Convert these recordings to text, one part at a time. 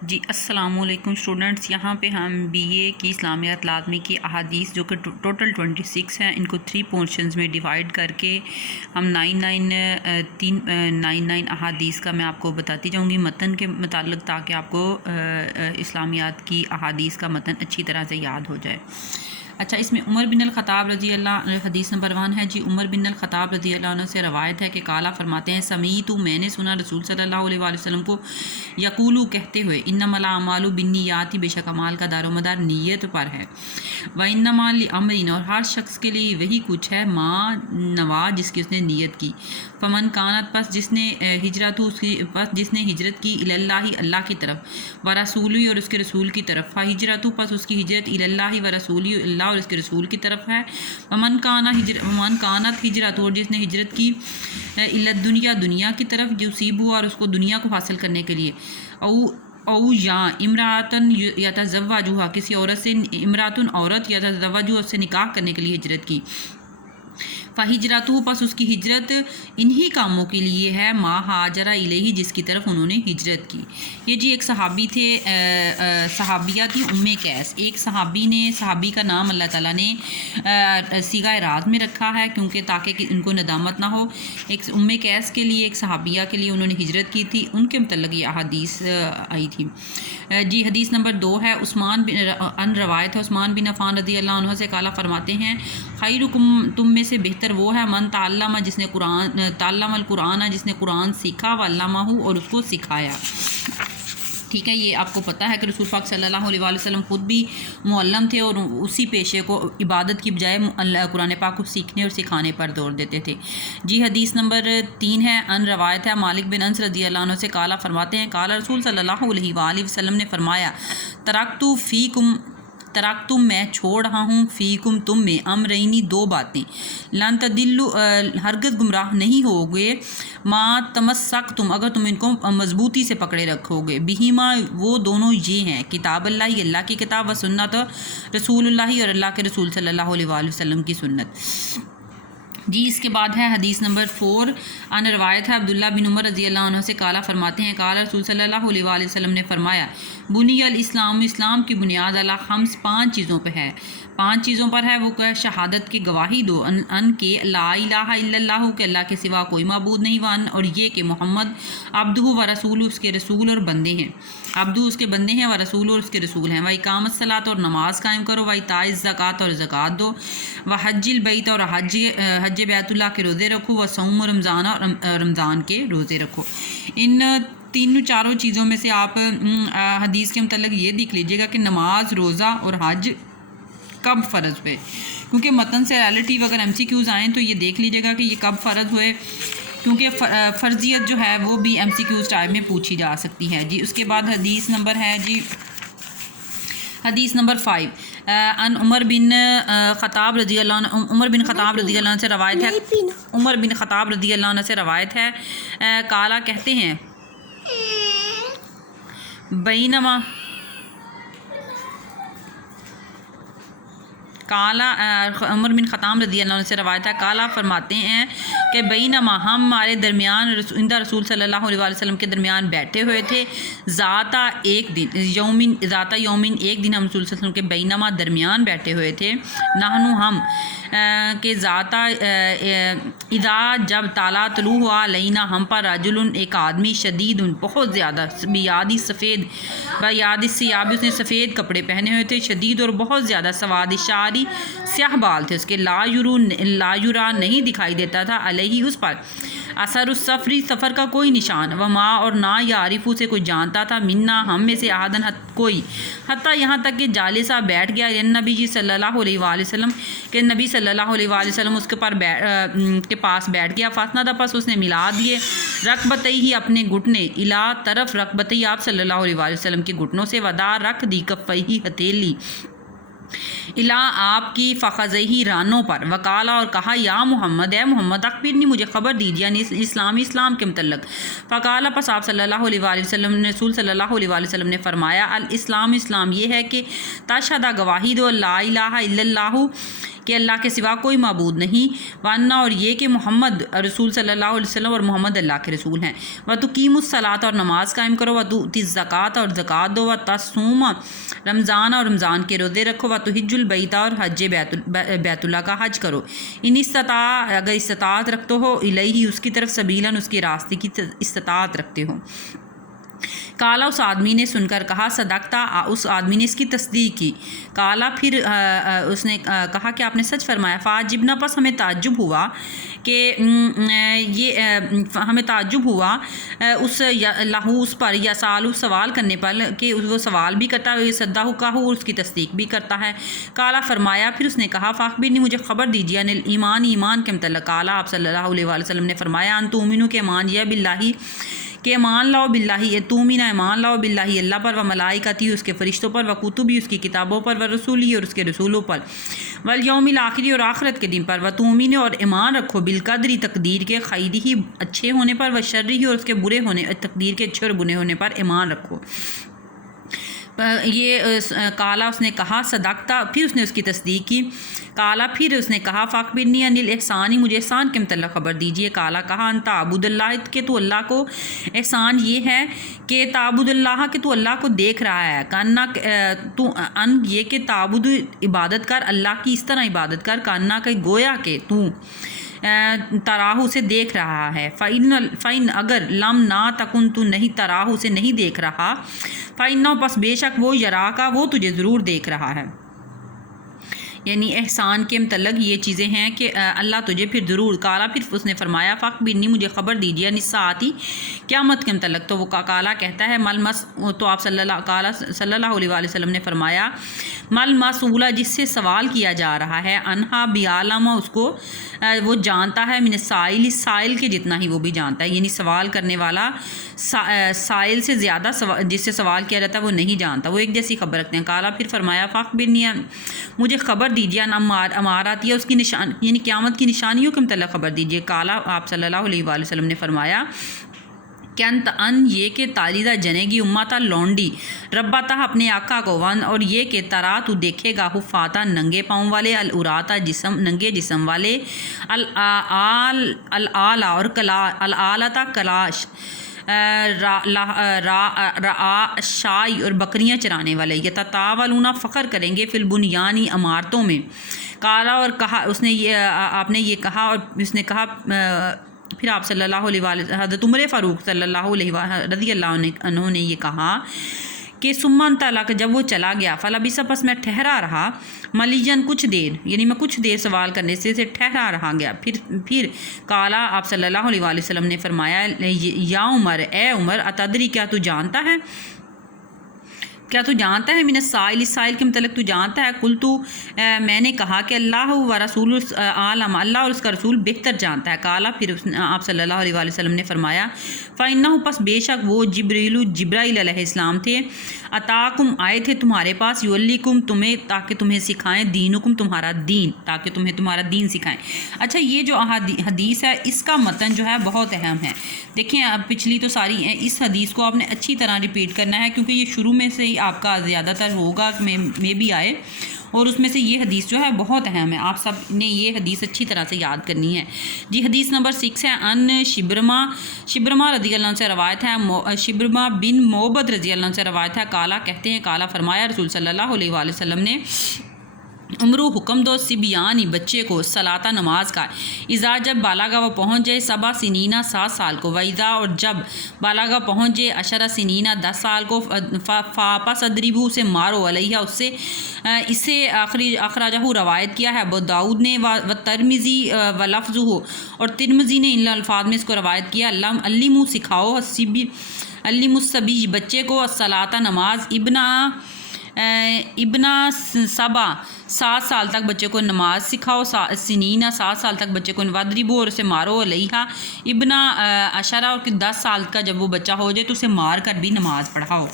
جی السلام علیکم اسٹوڈنٹس، یہاں پہ ہم بی اے کی اسلامیات لازمی کی احادیث جو کہ ٹوٹل 26 ہیں، ان کو 3 پورشنز میں ڈیوائیڈ کر کے ہم 9 احادیث کا میں آپ کو بتاتی جاؤں گی متن کے متعلق، تاکہ آپ کو اسلامیات کی احادیث کا متن اچھی طرح سے یاد ہو جائے۔ اچھا، اس میں عمر بن الخطاب رضی اللہ عنہ، حدیث نمبر 1 ہے جی۔ عمر بن الخطاب رضی اللہ عنہ سے روایت ہے کہ قالا فرماتے ہیں، سمیعت، میں نے سنا رسول صلی اللہ علیہ وآلہ وسلم کو یقولو کہتے ہوئے، انما الاعمال بالنیات، بے شک اعمال کا دار و مدار نیت پر ہے، وانما لامر، اور ہر شخص کے لیے وہی کچھ ہے، ما نوا، جس کی اس نے نیت کی، فمن کانت، پس جس نے ہجرت کی، اللہ اللہ کی طرف، ورسولی، اور اس کے رسول کی طرف، فہجرت، پس اس کی ہجرت، اللہ ورسولی، اللہ اور اس کے رسول کی طرف ہے، ومن کانت ہجرت، اور جس نے ہجرت کی، دنیا، دنیا کی طرف، یصیبو، اور اس کو دنیا کو حاصل کرنے کے لیے، او یا امراتن یتزوجھا، کسی عورت سے، امراتن عورت، یتزوجھا، اس سے نکاح کرنے کے لیے ہجرت کی، فہجرتہ، پس اس کی ہجرت انہی کاموں کے لیے ہے، ما ہاجر الیہ، جس کی طرف انہوں نے ہجرت کی۔ یہ جی ایک صحابی تھے، صحابیہ تھی ام قیس۔ ایک صحابی کا نام اللہ تعالیٰ نے صیغہ راز میں رکھا ہے، کیونکہ تاکہ ان کو ندامت نہ ہو۔ ایک ام قیس کے لیے، ایک صحابیہ کے لیے انہوں نے ہجرت کی تھی، ان کے متعلق یہ احادیث آئی تھی جی۔ حدیث نمبر 2 ہے، عثمان روایت ہے عثمان بن عفان رضی اللہ عنہ سے، قالا فرماتے ہیں، خیرکم، تم میں سے بہتر وہ ہے، من تعلم، جس نے تعلم القرآن، جس نے قرآن سیکھا، وعلمہ، اور اس کو سکھایا۔ ٹھیک ہے، یہ آپ کو پتہ ہے کہ رسول پاک صلی اللہ علیہ وآلہ وسلم خود بھی معلم تھے، اور اسی پیشے کو عبادت کی بجائے قرآن پاک کو سیکھنے اور سکھانے پر زور دیتے تھے جی۔ حدیث نمبر 3 ہے، روایت ہے مالک بن انس رضی اللہ عنہ سے، قالا فرماتے ہیں، قالا رسول صلی اللہ علیہ وآلہ وسلم نے فرمایا، ترکتو، میں چھوڑ رہا ہوں، فیکم، تم میں، امرینی، 2 باتیں، لن تدلوا، ہرگز گمراہ نہیں ہوگے، ما تمسکتم، اگر تم ان کو مضبوطی سے پکڑے رکھو گے، بہما، وہ دونوں یہ ہیں، کتاب اللہ، اللہ کی کتاب، و سنت رسول اللہ، اور اللہ کے رسول صلی اللہ علیہ وآلہ وسلم کی سنت جی۔ اس کے بعد ہے حدیث نمبر 4، روایت ہے عبداللہ بن عمر رضی اللہ عنہ سے، قالا فرماتے ہیں، قالا رسول صلی اللہ علیہ وآلہ وسلم نے فرمایا، بنی الاسلام، اسلام کی بنیاد علی خمس، 5 چیزوں پہ ہے، 5 چیزوں پر ہے، وہ کہ شہادت کی گواہی دو، ان کے لا الہ الا اللہ، کہ اللہ کے سوا کوئی معبود نہیں، وان، اور یہ کہ محمد عبدہ و رسول، اس کے رسول اور بندے ہیں، عبدہ اس کے بندے ہیں، و رسول، اور اس کے رسول ہیں، و اقام الصلاۃ، اور نماز قائم کرو، و ایتاء الزکوٰۃ، اور زکوٰۃ دو، و حج البیت، اور حج بیت اللہ کے روزے رکھو، و صوم رمضان، اور رمضان کے روزے رکھو۔ ان 3-4 چیزوں میں سے آپ حدیث کے متعلق یہ دیکھ لیجئے گا کہ نماز، روزہ اور حج کب فرض ہوئے، کیونکہ متن سے ریلیٹیو اگر ایم سی کیوز آئیں تو یہ دیکھ لیجئے گا کہ یہ کب فرض ہوئے، کیونکہ فرضیت جو ہے وہ بھی ایم سی کیوز ٹائپ میں پوچھی جا سکتی ہے جی۔ اس کے بعد حدیث نمبر ہے جی، حدیث نمبر 5، ان عمر بن خطاب رضی اللہ عنہ سے روایت ہے، عمر بن خطاب رضی اللہ عنہ سے روایت ہے، قالا کہتے ہیں، بینما، عمر بن خطاب رضی اللہ عنہ سے روایت ہے، قالا فرماتے ہیں کہ بینما، ہم ہمارے درمیان، رسول صلی اللہ علیہ وسلم کے درمیان بیٹھے ہوئے تھے، ذاتا یومن، ایک دن ہم رسول صلی اللہ علیہ وسلم کے بینما، درمیان بیٹھے ہوئے تھے، نحنو، ہم، کہ ذاتا، اذا، جب، طالع، طلوع ہوا، علینا، ہم پر، رجل، ایک آدمی، شدید، بہت زیادہ، بیادی، سفید، بیادی سیاب، اس نے سفید کپڑے پہنے ہوئے تھے، شدید، اور بہت زیادہ، سواد شعری، سیاہ بال تھے اس کے، لا یرا، نہیں دکھائی دیتا تھا، علیہ، اس پر، اثر السفری، سفر کا کوئی نشان، وما، اور نہ، یعرف، اسے کوئی جانتا تھا، منا، ہم میں سے، احدن، کوئی، حتیٰ یہاں تک کہ جالسہ، بیٹھ گیا، نبی جی صلی اللہ علیہ وآلہ وسلم، کہ نبی صلی اللہ علیہ وآلہ وسلم اس کے پاس بیٹھ گیا، فاسنہ، پس اس نے ملا دیے، رکبتئی ہی، اپنے گھٹنے، الا، طرف، رکبتئی، آپ صلی اللہ علیہ وآلہ وسلم کے گھٹنوں سے، ودا، رکھ دی، کفیہ، ہتھیلی، الا، آپ کی، فخذیہ، رانوں پر، وقالا، اور کہا، یا محمد، اے محمد، اخبرنی، مجھے خبر دیجیے، یعنی اسلام کے متعلق، فقالا، پس آپ صلی اللہ علیہ وآلہ وسلم نے، رسول صلی اللہ علیہ وآلہ وسلم نے فرمایا، الاسلام، اسلام یہ ہے کہ تشہد، گواہی دو، لا الہ الا اللہ، کہ اللہ کے سوا کوئی معبود نہیں، واننا اور یہ کہ محمد رسول صلی اللہ علیہ وسلم اور محمد اللہ کے رسول ہیں، وتقیم الصلاۃ اور نماز قائم کرو، وتؤتی الزکوٰۃ اور زکوٰۃ دو، وتصوم رمضان اور رمضان کے روزے رکھو، وتحج البیت اور حج بیت اللہ کا حج کرو، ان استطاع اگر استطاعت رکھتے ہو الیہ اس کی طرف سبیلاً اس کے راستے کی استطاعت رکھتے ہو۔ کالا اس آدمی نے سن کر کہا صدقتا، اس آدمی نے اس کی تصدیق کی۔ کالا پھر اس نے کہا کہ آپ نے سچ فرمایا۔ فعجبنا پس ہمیں تعجب ہوا کہ ہمیں تعجب ہوا اس لہو اس پر یا سالو سوال کرنے پر کہ وہ سوال بھی کرتا ہے، صدہ کا ہو اور اس کی تصدیق بھی کرتا ہے۔ کالا فرمایا پھر اس نے کہا فاخبرنی مجھے خبر دیجیے ان ایمان ایمان کے متعلق۔ کالا آپ صلی اللہ علیہ وسلم نے فرمایا ان تؤمنوا کہ ایمان یہ باللہ کہ ایمان لاؤ باللہ تومینہ ایمان لاؤ باللہ اللہ پر، و ملائکتی اس کے فرشتوں پر، و کتبی اس کی کتابوں پر، و رسولی اور اس کے رسولوں پر، والیوم الآخری اور آخرت کے دن پر، و تومین اور ایمان رکھو بالقدری تقدیر کے خیری ہی اچھے ہونے پر، و شرری اور اس کے برے ہونے تقدیر کے اچھے اور برے ہونے پر ایمان رکھو۔ یہ کالا اس نے کہا صدقتا، پھر اس نے اس کی تصدیق کی۔ کالا پھر اس نے کہا فاخبرنی عن الاحسان مجھے احسان کے متعلق خبر دیجیے۔ کالا کہا ان تعبد اللہ کہ تو اللہ کو، احسان یہ ہے کہ تعبد اللہ کہ تو اللہ کو دیکھ رہا ہے، کانا تو ان یہ کہ تعبد عبادت کر اللہ کی اس طرح عبادت کر، کانا کہ گویا کہ تو تراہ سے دیکھ رہا ہے، فَإِنْ اگر لم نہ تکن تو نہیں تراہ سے نہیں دیکھ رہا، فَإِنَّهُ پس بے شک وہ یرا کا وہ تجھے ضرور دیکھ رہا ہے۔ یعنی احسان کے متعلق یہ چیزیں ہیں کہ اللہ تجھے پھر ضرور۔ کالا پھر اس نے فرمایا فاخبرنی مجھے خبر دیجیے نساتی قیامت کے متعلق۔ تو وہ کالا کہتا ہے ملمس، تو آپ صلی اللہ علیہ وسلم نے فرمایا مل مسئولہ جس سے سوال کیا جا رہا ہے، انہا بعالم اس کو وہ جانتا ہے من السائل سائل کے جتنا ہی وہ بھی جانتا ہے، یعنی سوال کرنے والا سائل سے زیادہ جس سے سوال کیا جاتا ہے وہ نہیں جانتا، وہ ایک جیسی خبر رکھتے ہیں۔ کالا پھر فرمایا فاخبرنی مجھے خبر دیجیے اماراتی اس کی نشان یعنی قیامت کی نشانیوں کے متعلق خبر دیجیے۔ کالا آپ صلی اللہ علیہ وسلم نے فرمایا کنت ان یہ کہ تالیدہ جنے گی امتا لونڈی رباتا اپنے آقا کو، ون اور یہ کہ ترا تو دیکھے گا حفاتا ننگے پاؤں والے، الاراتا جسم ننگے جسم والے، الآلہ اور الآلتا کلاش، شائی اور بکریاں چرانے والے، یتطاولون فخر کریں گے فی البنیانی عمارتوں میں۔ کالا اور کہا اس نے یہ آپ نے یہ کہا اور اس نے کہا پھر آپ صلی اللہ علیہ وسلم حضرت عمر فاروق صلی اللہ علیہ رضی اللہ عنہ نے یہ کہا کہ سمن طلق جب وہ چلا گیا فلبث پس میں ٹھہرا رہا ملیجن کچھ دیر، یعنی میں کچھ دیر سوال کرنے سے ٹھہرا رہا گیا۔ پھر کالا آپ صلی اللہ علیہ وسلم نے فرمایا یا عمر اے عمر اتدری کیا تو جانتا ہے، کیا تو جانتا ہے من السائل سائل کے متعلق تو جانتا ہے؟ قلت میں نے کہا کہ اللہ و رسول عالم اللہ اور اس کا رسول بہتر جانتا ہے۔ کالا پھر آپ صلی اللہ علیہ وسلم نے فرمایا فَإِنَّهُ پس بے شک وہ جبرائیل علیہ السلام تھے، اتاکم آئے تھے تمہارے پاس، یعلمکم تمہیں تاکہ تمہیں سکھائیں، دینکم تمہارا دین تاکہ تمہیں تمہارا دین سکھائیں۔ اچھا یہ جو حدیث ہے اس کا متن جو ہے بہت اہم ہے۔ دیکھیں پچھلی تو ساری ہیں، اس حدیث کو آپ نے اچھی طرح ریپیٹ کرنا ہے کیونکہ یہ شروع میں سے ہی آپ کا زیادہ تر ہوگا میں بھی آئے، اور اس میں سے یہ حدیث جو ہے بہت اہم ہے، آپ سب نے یہ حدیث اچھی طرح سے یاد کرنی ہے۔ جی حدیث نمبر 6 ہے ان شبرما رضی اللہ عنہ سے روایت ہے، شبرما بن معبد رضی اللہ عنہ سے روایت ہے، کالا کہتے ہیں کالا فرمایا رسول صلی اللہ علیہ وآلہ وسلم نے امرو حکم دو سبیانی بچے کو صلاۃ نماز کا، اذا جب بالاغا وہ پہنچ جائے 7 سنین 7 سال کو، وَإِذَا اور جب بالاغا پہنچ جائے 10 سنین 10 سال کو، پس ادریبو اسے مارو علیہ اسے اخراجہ روایت کیا ہے ابو داؤد نے و ترمذی و لفظہ اور ترمذی نے ان الفاظ میں اس کو روایت کیا، علمو سکھاؤ الصبی بچے کو الصلاۃ نماز ابنا 7 سال تک بچے کو نماز سکھاؤ، سنین 7 سال تک بچے کو وادریبو اور اسے مارو علیہ ابنا 10 اور 10 سال کا جب وہ بچہ ہو جائے تو اسے مار کر بھی نماز پڑھاؤ۔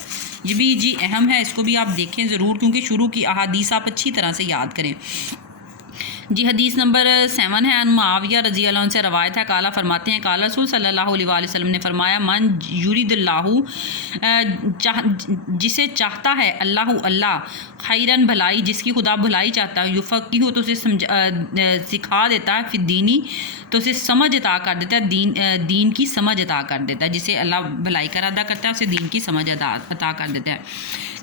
یہ بھی جی اہم ہے، اس کو بھی آپ دیکھیں ضرور کیونکہ شروع کی احادیث آپ اچھی طرح سے یاد کریں۔ جی حدیث نمبر 7 ہے، ان معاویہ رضی اللہ عنہ سے روایت ہے، قالا فرماتے ہیں قال رسول صلی اللہ علیہ وآلہ وسلم نے فرمایا من یرید اللہ جسے چاہتا ہے اللہ خیرن بھلائی، جس کی خدا بھلائی چاہتا ہے، یفقہہ تو اسے سکھا دیتا ہے، فی الدینی تو اسے سمجھ عطا کر دیتا ہے، دین کی سمجھ عطا کر دیتا ہے، جسے اللہ بھلائی کا ارادہ کرتا ہے اسے دین کی سمجھ عطا کر دیتا ہے۔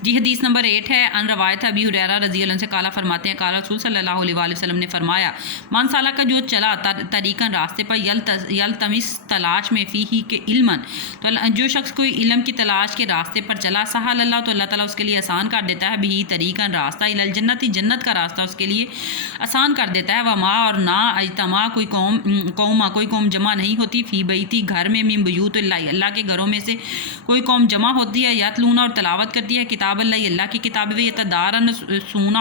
جی حدیث نمبر 8 ہے، ان روایت ابی ہریرہ رضی اللہ عنہ سے قالا فرماتے ہیں قال رسول صلی اللہ علیہ وآلہ وسلم نے فرمایا من سالہ کا جو چلا طریقاً راستے پر یلتمس تلاش میں فیہ کے علماً، تو جو شخص کوئی علم کی تلاش کے راستے پر چلا، سہل اللہ تو اللہ تعالیٰ اس کے لیے آسان کر دیتا ہے، بھی طریقاً راستہ الی الجنت، جنت کا راستہ اس کے لیے آسان کر دیتا ہے، وما اور نہ اجتماع کوئی قوم جمع نہیں ہوتی، فی بیتی گھر میں، من بیوت اللہ اللہ کے گھروں میں سے کوئی قوم جمع ہوتی ہے، یتلون اور تلاوت کرتی ہے کتاب اللہ کی کتاب، یتدارسونہ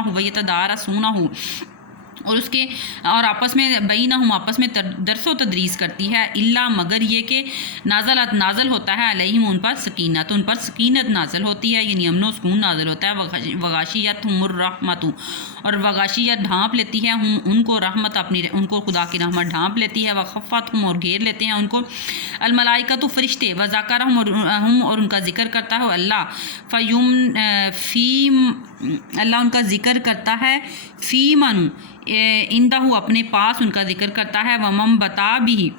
اور اس کے اور آپس میں بینہم آپس میں درس و تدریس کرتی ہے، الا مگر یہ کہ نازل ہوتا ہے علیہم ان پر سکینت، ان پر سکینت نازل ہوتی ہے، یعنی امن و سکون نازل ہوتا ہے، وغاشیتہم الرحمۃ اور وغاشیت ڈھانپ لیتی ہے ان کو رحمت اپنی، ان کو خدا کی رحمت ڈھانپ لیتی ہے، وخفتہم اور گھیر لیتے ہیں ان کو الملائکۃ فرشتے، وذکرہم اور ان کا ذکر کرتا ہے اللہ، اللہ ان کا ذکر کرتا ہے، فی من اندہ اپنے پاس ان کا ذکر کرتا ہے، ومم بتا بھی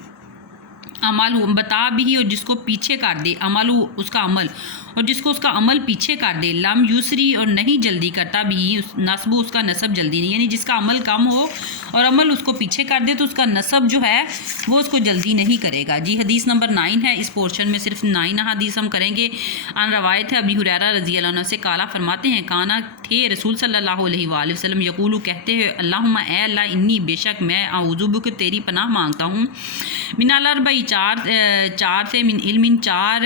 اور جس کو پیچھے کر دے عمل اس کا عمل، اور جس کو اس کا عمل پیچھے کر دے، لم یسری اور نہیں جلدی کرتا بھی نسب اس کا نسب جلدی نہیں، یعنی جس کا عمل کم ہو اور عمل اس کو پیچھے کر دے تو اس کا نسب جو ہے وہ اس کو جلدی نہیں کرے گا۔ جی حدیث نمبر 9 ہے، اس پورشن میں صرف 9 حدیث ہم کریں گے۔ ان روایت ہے ابی ہریرہ رضی اللہ عنہ سے قالا فرماتے ہیں کانا تھے رسول صلی اللہ علیہ وآلہ وسلم یقولو کہتے ہیں اللہم اے اللہ انی بے شک میں اعوذ بک تیری پناہ مانگتا ہوں، من الاربع چار سے، من علم چار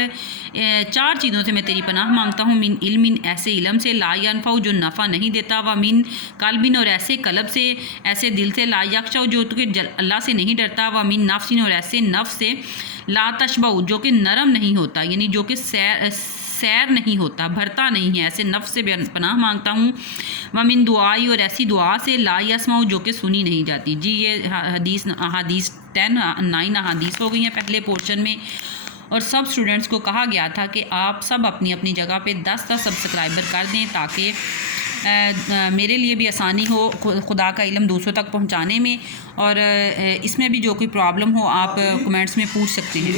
چیزوں سے میں تیری پناہ مانگتا ہوں، من علم ایسے علم سے لا ینفع جو نفع نہیں دیتا، و من قلب اور ایسے قلب سے، ایسے دل سے لا یخشع جو اللہ سے نہیں ڈرتا، و من نفس اور ایسے نفس سے لا تشبع جو کہ نرم نہیں ہوتا، یعنی جو کہ سیر نہیں ہوتا، بھرتا نہیں ہے، ایسے نفس سے پناہ مانگتا ہوں، ومن دعائی اور ایسی دعا سے لا یسمع جو کہ سنی نہیں جاتی۔ جی یہ حدیث 9 حدیث ہو گئی ہیں پہلے پورشن میں، اور سب اسٹوڈنٹس کو کہا گیا تھا کہ آپ سب اپنی اپنی جگہ پہ 10 سبسکرائبر کر دیں تاکہ میرے لیے بھی آسانی ہو خدا کا علم دوسروں تک پہنچانے میں، اور اس میں بھی جو کوئی پرابلم ہو آپ کمنٹس میں پوچھ سکتے ہیں۔